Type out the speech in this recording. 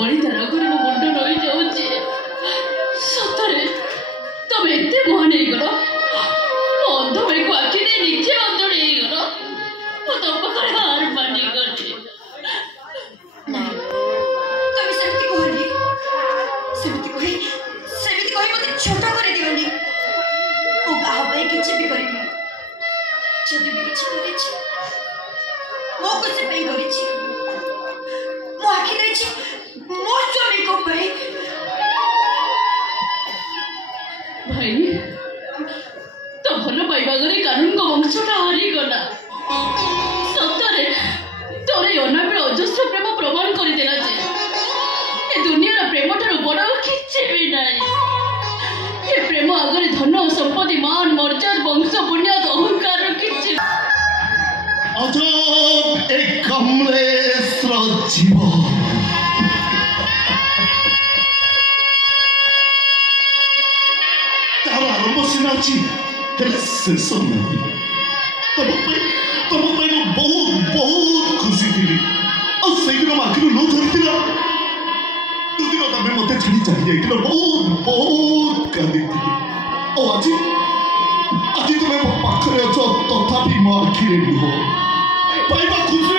ବଳିତା ରୋଗରେ ମୋ ମୁଣ୍ଡ ରହିଯାଉଛି। ସତରେ ତମେ ଏତେ ମହାନ ହେଇଗଲ? ମୋ ଅନ୍ଧ ଭାଇକୁ ଆଖି ଦେଇ ନିଜେ ଅନ୍ତର ହେଇଗଲ। ମୁଁ ତମ ପାଖରେ ହାର ମାନିଗଲି। ତମେ ସେମିତି କୁହନି, ସେମିତି କହି ମତେ ଛୋଟ କରିଦିଅନି। ମୁଁ କାହା ପାଇଁ କିଛି ବି କରିନି। ଯଦି ବି କିଛି କରିଛି ମୋ ଖୁସି ପାଇଁ କରିଛି। ମୁଁ ଆଖି ଦେଇଛି ମୋ ସ୍ୱାମୀଙ୍କ ପାଇଁ। ଭାଇ ତ ଭଲ ପାଇବାଗରେ କାନୁନଙ୍କ ବଂଶଟା ହାରିଗଲା। ସତରେ ତୋର ଏ ଅନାବିଳ ଅଜସ୍ର ପ୍ରେମ ପ୍ରମାଣ କରିଦେଲା ଯେ ଏ ଦୁନିଆର ପ୍ରେମଠାରୁ ବଡ଼ କିଛି ବି ନାହିଁ। ଏ ପ୍ରେମ ଆଗରେ ଧନ ସମ୍ପତ୍ତି ମାନ ମର୍ଯ୍ୟାଦା ବଂଶ ବୁନିୟାଦ ଅହଙ୍କାର କିଛି। ଅଜବ ଏ କମଳେଶର ଜୀବନ। ତାର ଆରମ୍ଭ ସିନା ଅଛି, ହେଲେ ଶେଷ ନାହିଁ। ତମ ପାଇଁ ମୁଁ ବହୁତ ଖୁସି ଥିଲି। ଆଉ ସେଇଦିନ ମୋ ଆଖିରୁ ଲୁହ ଝରିଥିଲା। ଦୁଦିନ ତମେ ମତେ ଛାଡ଼ି ଚାଲି ଯାଇଥିଲ। ବହୁତ କାନ୍ଦିଥିଲି। ଆଉ ଆଜି ତମେ ମୋ ପାଖରେ ଅଛ, ତଥାପି ମୋ ଆଖିରେ ଲୁହ। ପାଇବା ଖୁସି